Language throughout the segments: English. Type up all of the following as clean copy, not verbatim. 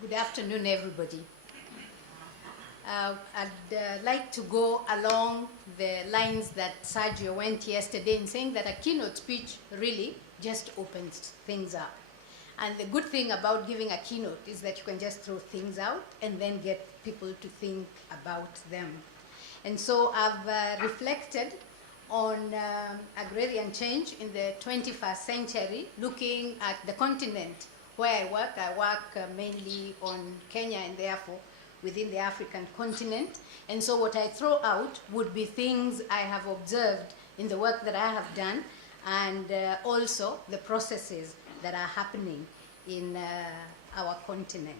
Good afternoon, everybody. I'd like to go along the lines that Sergio went yesterday in saying that a keynote speech really just opens things up. And the good thing about giving a keynote is that you can just throw things out and then get people to think about them. And so I've reflected on agrarian change in the 21st century, looking at the continent where I work. I work mainly on Kenya and therefore within the African continent. And so what I throw out would be things I have observed in the work that I have done, and also the processes that are happening in our continent.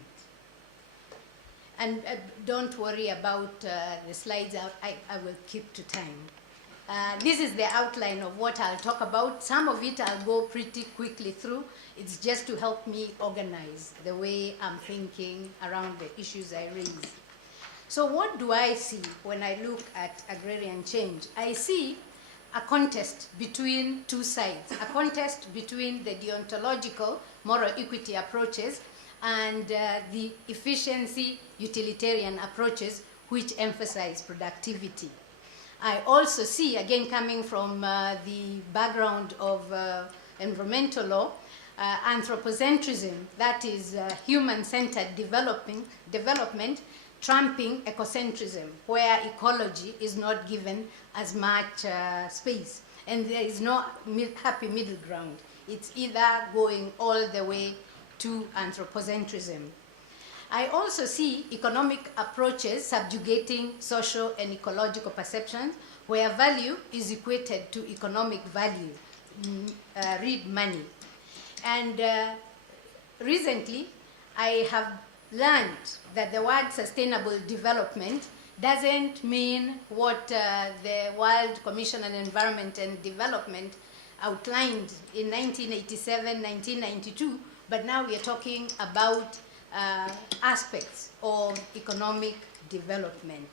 And don't worry about the slides, I will keep to time. This is the outline of what I'll talk about. Some of it I'll go pretty quickly through. It's just to help me organize the way I'm thinking around the issues I raise. So what do I see when I look at agrarian change? I see a contest between two sides, a contest between the deontological moral equity approaches and the efficiency utilitarian approaches which emphasize productivity. I also see, again coming from the background of environmental law, anthropocentrism, that is human-centered development, trumping ecocentrism, where ecology is not given as much space. And there is no happy middle ground. It's either going all the way to anthropocentrism. I also see economic approaches subjugating social and ecological perceptions where value is equated to economic value, read money. And recently, I have learned that the word sustainable development doesn't mean what the World Commission on Environment and Development outlined in 1987, 1992, but now we are talking about aspects of economic development.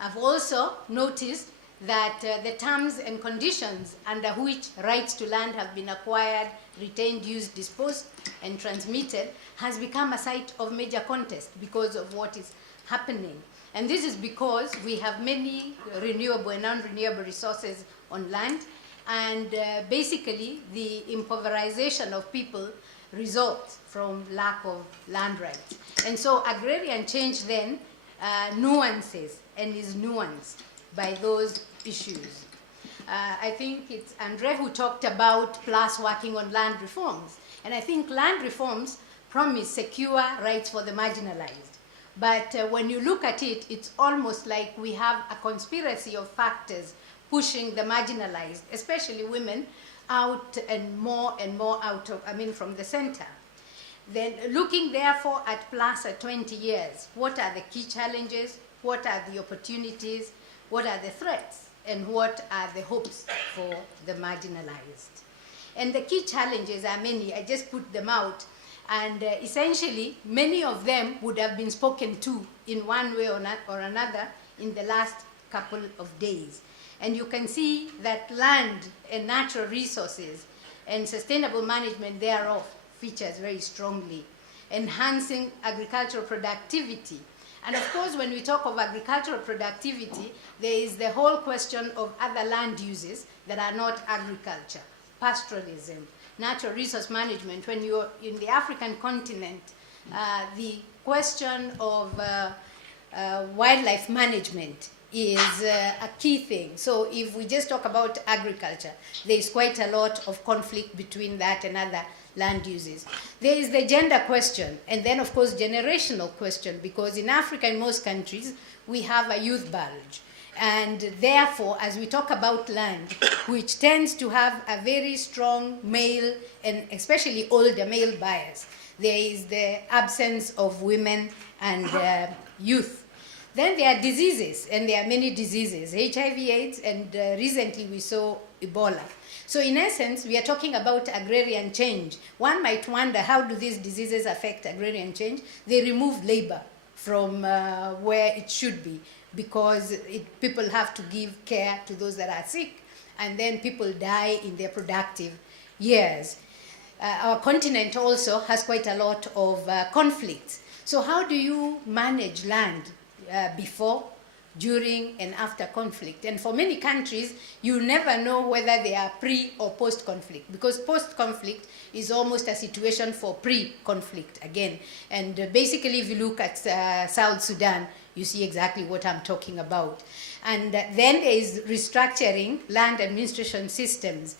I've also noticed that the terms and conditions under which rights to land have been acquired, retained, used, disposed, and transmitted has become a site of major contest because of what is happening. And this is because we have many renewable and non-renewable resources on land, and basically the impoverization of people results from lack of land rights. And so agrarian change then nuances and is nuanced by those issues. I think it's Andre who talked about PLAAS working on land reforms. And I think land reforms promise secure rights for the marginalized. But when you look at it, it's almost like we have a conspiracy of factors pushing the marginalized, especially women, out and more out of, from the center. Then looking therefore at PLAAS at 20 years, what are the key challenges? What are the opportunities? What are the threats? And what are the hopes for the marginalized? And the key challenges are many. I just put them out. And essentially, many of them would have been spoken to in one way or another in the last couple of days. And you can see that land and natural resources and sustainable management thereof features very strongly. Enhancing agricultural productivity. And of course, when we talk of agricultural productivity, there is the whole question of other land uses that are not agriculture. Pastoralism, natural resource management. When you're in the African continent, the question of wildlife management is a key thing. So if we just talk about agriculture, there is quite a lot of conflict between that and other land uses. There is the gender question, and then of course generational question, because in Africa, in most countries, we have a youth bulge. And therefore, as we talk about land, which tends to have a very strong male and especially older male bias, there is the absence of women and youth. Then there are diseases, and there are many diseases, HIV/AIDS, and recently we saw Ebola. So in essence, we are talking about agrarian change. One might wonder, how do these diseases affect agrarian change? They remove labor from where it should be, because people have to give care to those that are sick, and then people die in their productive years. our continent also has quite a lot of conflicts. So how do you manage land before, during, and after conflict? And for many countries, you never know whether they are pre or post-conflict, because post-conflict is almost a situation for pre-conflict again. And basically, if you look at South Sudan, you see exactly what I'm talking about. And then there is restructuring land administration systems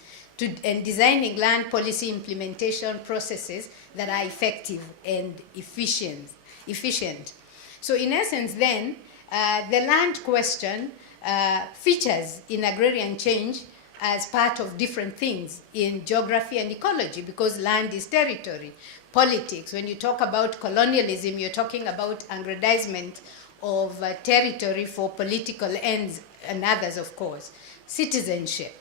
and designing land policy implementation processes that are effective and efficient. So in essence then, the land question features in agrarian change as part of different things in geography and ecology, because land is territory. Politics, when you talk about colonialism, you're talking about aggrandizement of territory for political ends and others, of course. Citizenship,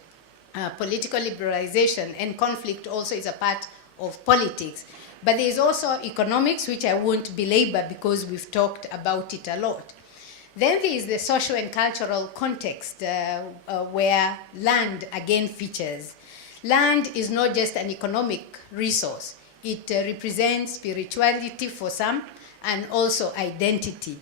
political liberalization, and conflict also is a part of politics. But there is also economics, which I won't belabor because we've talked about it a lot. Then there is the social and cultural context where land again features. Land is not just an economic resource. It represents spirituality for some and also identity.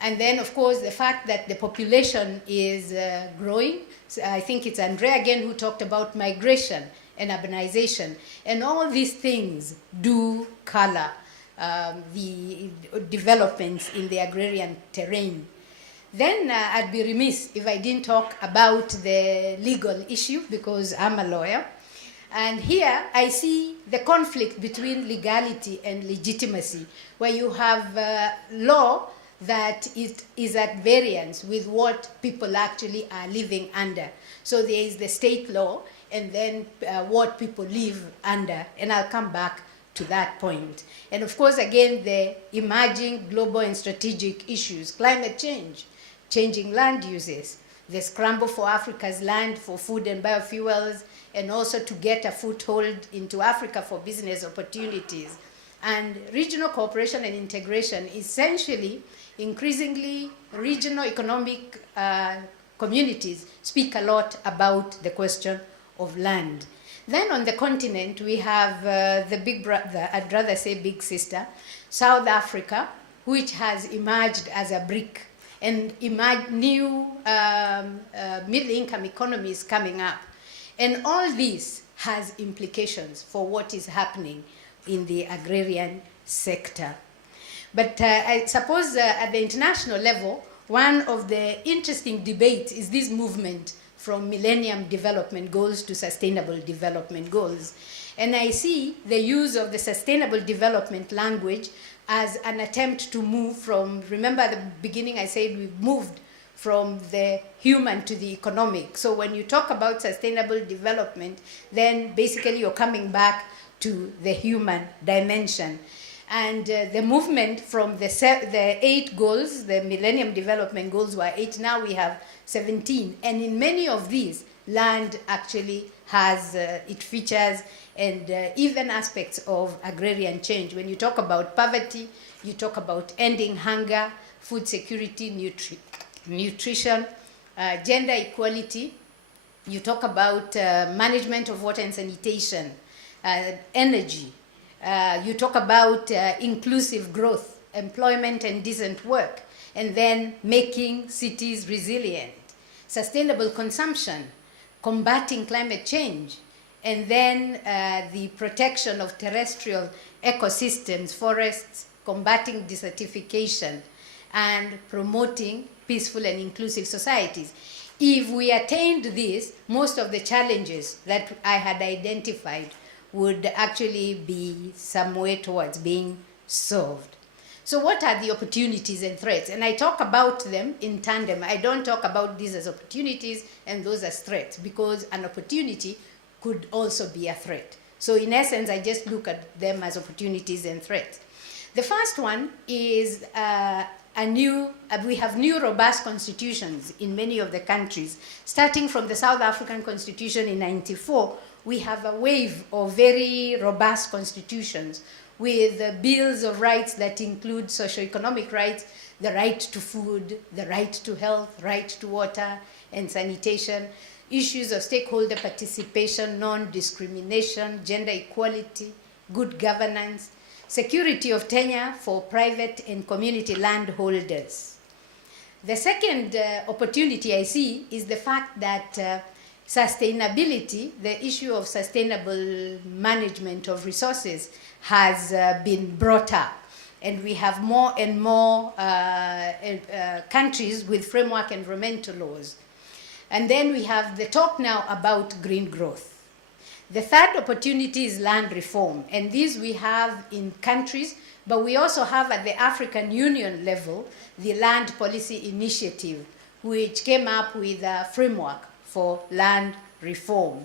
And then, of course, the fact that the population is growing. So I think it's Andrea again who talked about migration and urbanization. And all these things do color the developments in the agrarian terrain. Then I'd be remiss if I didn't talk about the legal issue, because I'm a lawyer. And here I see the conflict between legality and legitimacy, where you have law that is at variance with what people actually are living under. So there is the state law, and then what people live under, and I'll come back to that point. And of course, again, the emerging global and strategic issues, climate change, changing land uses, the scramble for Africa's land for food and biofuels, and also to get a foothold into Africa for business opportunities. And regional cooperation and integration, essentially, increasingly regional economic communities speak a lot about the question of land. Then on the continent, we have the big brother, I'd rather say big sister, South Africa, which has emerged as a brick, and new middle-income economies coming up. And all this has implications for what is happening in the agrarian sector. But I suppose at the international level, one of the interesting debates is this movement from Millennium Development Goals to Sustainable Development Goals. And I see the use of the Sustainable Development language as an attempt to move from, remember at the beginning I said we've moved from the human to the economic. So when you talk about sustainable development, then basically you're coming back to the human dimension. And the movement from the 8 goals, the Millennium Development Goals were 8, now we have 17. And in many of these, land actually has, it features, and even aspects of agrarian change. When you talk about poverty, you talk about ending hunger, food security, nutrition, gender equality, you talk about management of water and sanitation, energy, you talk about inclusive growth, employment and decent work, and then making cities resilient, sustainable consumption, combating climate change, and then the protection of terrestrial ecosystems, forests, combating desertification, and promoting peaceful and inclusive societies. If we attained this, most of the challenges that I had identified would actually be some way towards being solved. So what are the opportunities and threats? And I talk about them in tandem. I don't talk about these as opportunities and those as threats, because an opportunity could also be a threat. So in essence, I just look at them as opportunities and threats. The first one is we have new robust constitutions in many of the countries. Starting from the South African Constitution in '94, we have a wave of very robust constitutions with bills of rights that include socioeconomic rights, the right to food, the right to health, right to water and sanitation, issues of stakeholder participation, non-discrimination, gender equality, good governance, security of tenure for private and community landholders. The second opportunity I see is the fact that sustainability, the issue of sustainable management of resources, has been brought up. And we have more and more countries with framework environmental laws. And then we have the talk now about green growth. The third opportunity is land reform. And these we have in countries, but we also have at the African Union level, the Land Policy Initiative, which came up with a framework for land reform.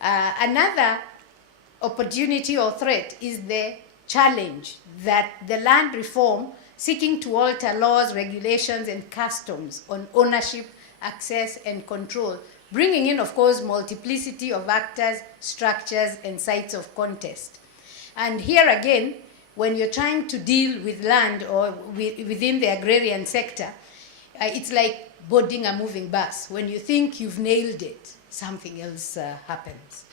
Another opportunity or threat is the challenge that the land reform seeking to alter laws, regulations, and customs on ownership, access, and control, bringing in, of course, multiplicity of actors, structures, and sites of contest. And here again, when you're trying to deal with land or within the agrarian sector, it's like boarding a moving bus. When you think you've nailed it, something else happens.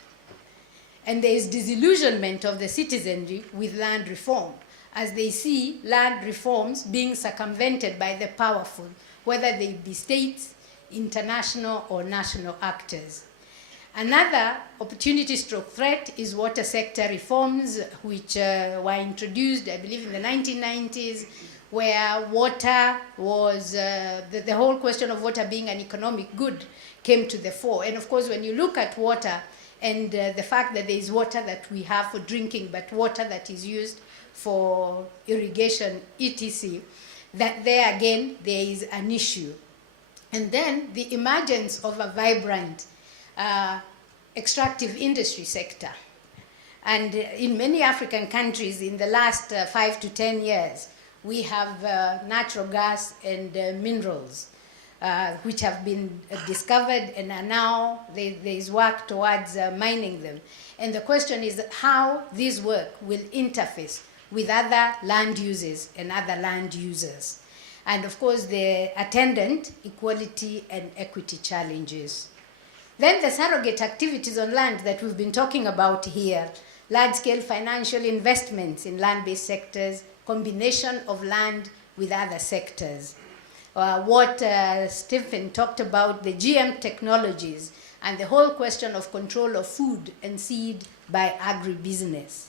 And there is disillusionment of the citizenry with land reform, as they see land reforms being circumvented by the powerful, whether they be states, international, or national actors. Another opportunity stroke threat is water sector reforms, which were introduced, I believe, in the 1990s, where water was, the whole question of water being an economic good came to the fore. And of course, when you look at water and the fact that there is water that we have for drinking, but water that is used for irrigation, etc., that there again, there is an issue. And then the emergence of a vibrant extractive industry sector. And in many African countries in the last 5 to 10 years, we have natural gas and minerals which have been discovered and are now, there is work towards mining them. And the question is how this work will interface with other land uses and other land users. And of course, the attendant equality and equity challenges. Then the surrogate activities on land that we've been talking about here, large-scale financial investments in land-based sectors, combination of land with other sectors. What Stephen talked about, the GM technologies, and the whole question of control of food and seed by agribusiness.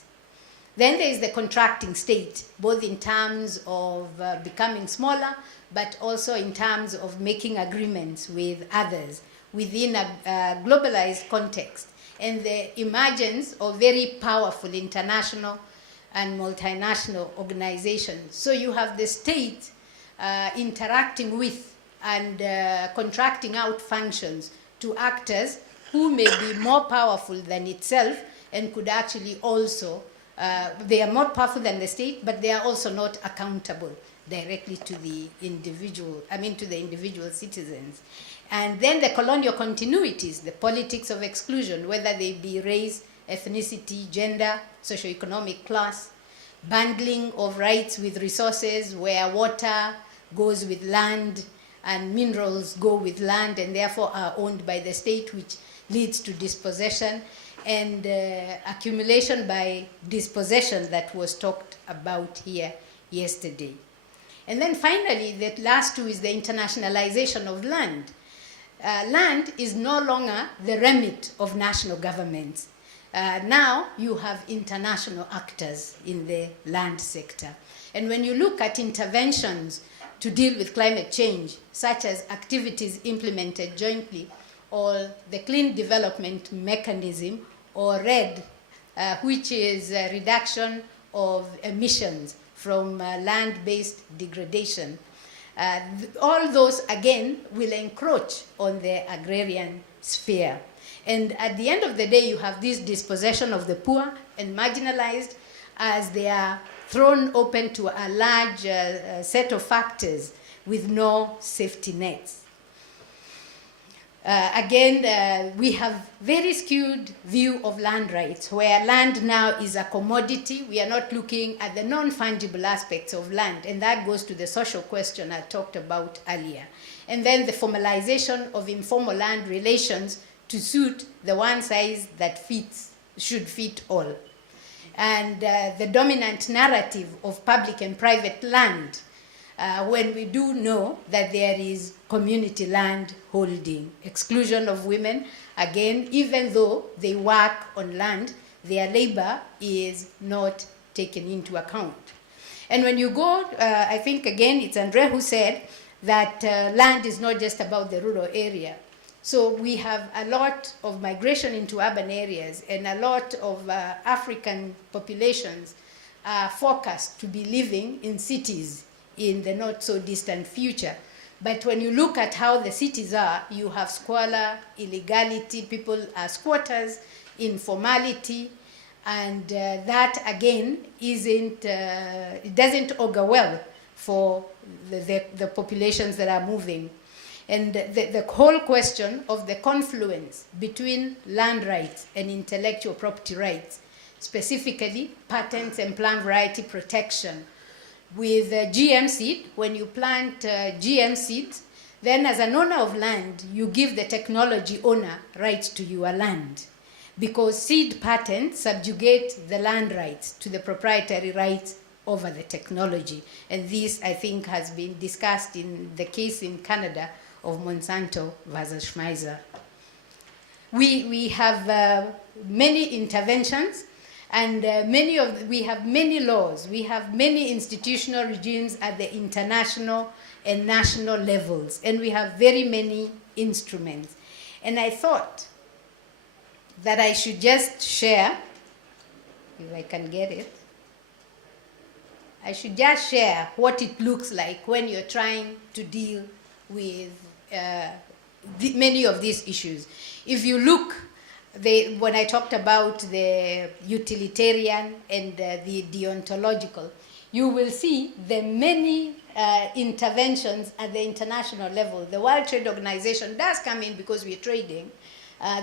Then there is the contracting state, both in terms of becoming smaller, but also in terms of making agreements with others within a globalized context, and the emergence of very powerful international and multinational organizations. So you have the state interacting with and contracting out functions to actors who may be more powerful than itself and could actually also, they are more powerful than the state, but they are also not accountable directly to the individual, to the individual citizens. And then the colonial continuities, the politics of exclusion, whether they be race, ethnicity, gender, socioeconomic class, bundling of rights with resources where water goes with land and minerals go with land and therefore are owned by the state, which leads to dispossession, and accumulation by dispossession that was talked about here yesterday. And then finally, the last two is the internationalization of land. Land is no longer the remit of national governments. Now you have international actors in the land sector. And when you look at interventions to deal with climate change, such as activities implemented jointly, or the Clean Development Mechanism, or RED, which is a reduction of emissions from land-based degradation, all those, again, will encroach on the agrarian sphere. And at the end of the day, you have this dispossession of the poor and marginalized as they are thrown open to a large set of factors with no safety nets. We have very skewed view of land rights, where land now is a commodity. We are not looking at the non-fungible aspects of land, and that goes to the social question I talked about earlier. And then the formalization of informal land relations to suit the one size that should fit all. And the dominant narrative of public and private land, when we do know that there is community land holding, exclusion of women, again, even though they work on land, their labor is not taken into account. And when you go, I think again, it's Andre who said that land is not just about the rural area. So we have a lot of migration into urban areas, and a lot of African populations are forecast to be living in cities in the not so distant future. But when you look at how the cities are, you have squalor, illegality, people are squatters, informality, and that again it doesn't augur well for the populations that are moving. And the whole question of the confluence between land rights and intellectual property rights, specifically patents and plant variety protection. With GM seed, when you plant GM seeds, then as an owner of land, you give the technology owner rights to your land, because seed patents subjugate the land rights to the proprietary rights over the technology. And this, I think, has been discussed in the case in Canada of Monsanto versus Schmeiser. We have many interventions, and we have many laws. We have many institutional regimes at the international and national levels, and we have very many instruments. And I thought that I should just share, if I can get it, I should just share what it looks like when you're trying to deal with many of these issues. If you look, when I talked about the utilitarian and the deontological, you will see the many interventions at the international level. The World Trade Organization does come in because we're trading.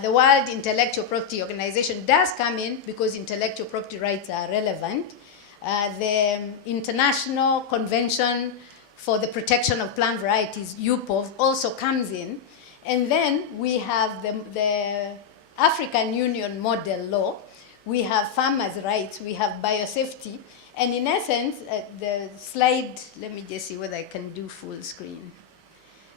The World Intellectual Property Organization does come in because intellectual property rights are relevant. The International Convention for the Protection of Plant Varieties, UPOV, also comes in. And then we have the African Union model law, we have farmers' rights, we have biosafety, and in essence, the slide, let me just see whether I can do full screen.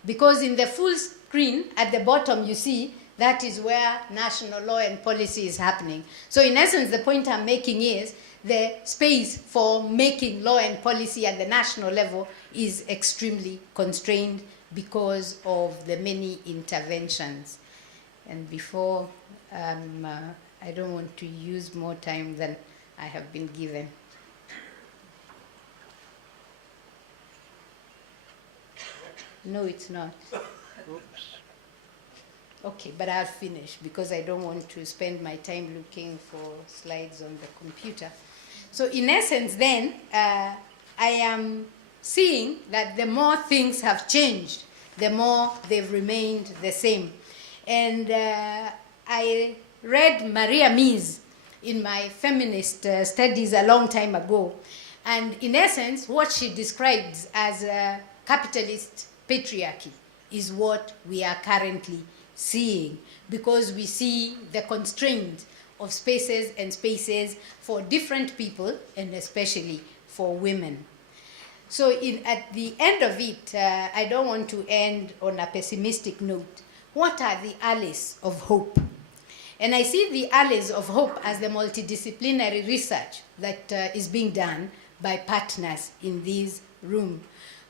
Because in the full screen, at the bottom, you see that is where national law and policy is happening. So in essence, the point I'm making is the space for making law and policy at the national level is extremely constrained because of the many interventions. And before, I don't want to use more time than I have been given. No, it's not. Oops. Okay, but I'll finish because I don't want to spend my time looking for slides on the computer. So in essence then, I am seeing that the more things have changed, the more they've remained the same. And I read Maria Mies in my feminist studies a long time ago. And in essence, what she describes as a capitalist patriarchy is what we are currently seeing, because we see the constraint of spaces and spaces for different people, and especially for women. So at the end of it, I don't want to end on a pessimistic note. What are the alleys of hope? And I see the alleys of hope as the multidisciplinary research that is being done by partners in this room,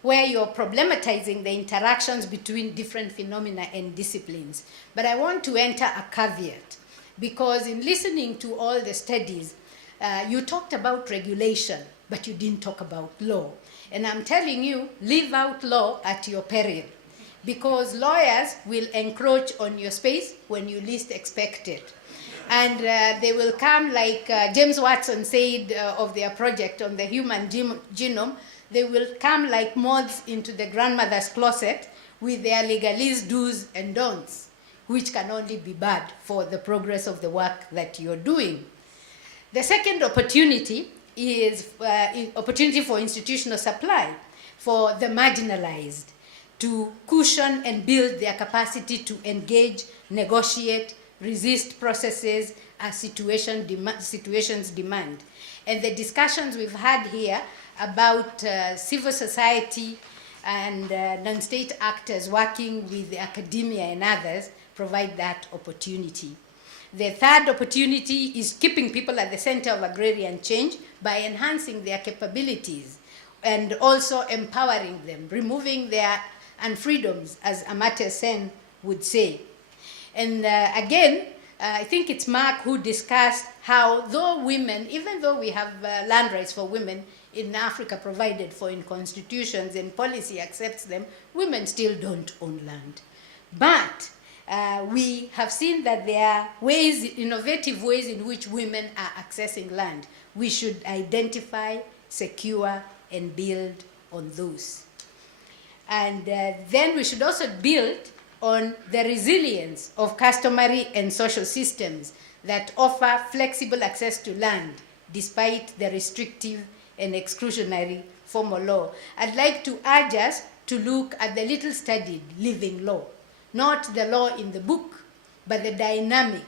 where you're problematizing the interactions between different phenomena and disciplines. But I want to enter a caveat, because in listening to all the studies, you talked about regulation, but you didn't talk about law. And I'm telling you, leave out law at your peril, because lawyers will encroach on your space when you least expect it. And they will come, like James Watson said of their project on the human genome, they will come like moths into the grandmother's closet with their legalese do's and don'ts. which can only be bad for the progress of the work that you're doing. The second opportunity is opportunity for institutional supply for the marginalized to cushion and build their capacity to engage, negotiate, resist processes as situations demand. And the discussions we've had here about civil society and non-state actors working with academia and others provide that opportunity. The third opportunity is keeping people at the center of agrarian change by enhancing their capabilities and also empowering them, removing their unfreedoms, as Amartya Sen would say. And again, I think it's Mark who discussed how though women, even though we have land rights for women in Africa provided for in constitutions and policy accepts them, women still don't own land. But we have seen that there are ways, innovative ways in which women are accessing land. We should identify, secure, and build on those. And then we should also build on the resilience of customary and social systems that offer flexible access to land despite the restrictive and exclusionary formal law. I'd like to urge us to look at the little studied living law, not the law in the book, but the dynamic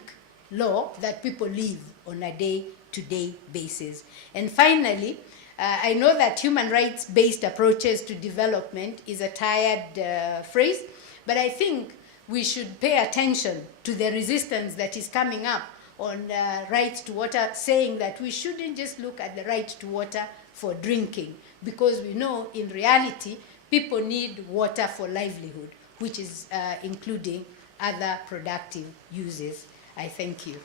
law that people live on a day-to-day basis. And finally, I know that human rights-based approaches to development is a tired phrase, but I think we should pay attention to the resistance that is coming up on rights to water, saying that we shouldn't just look at the right to water for drinking, because we know in reality people need water for livelihood, which is including other productive uses. I thank you.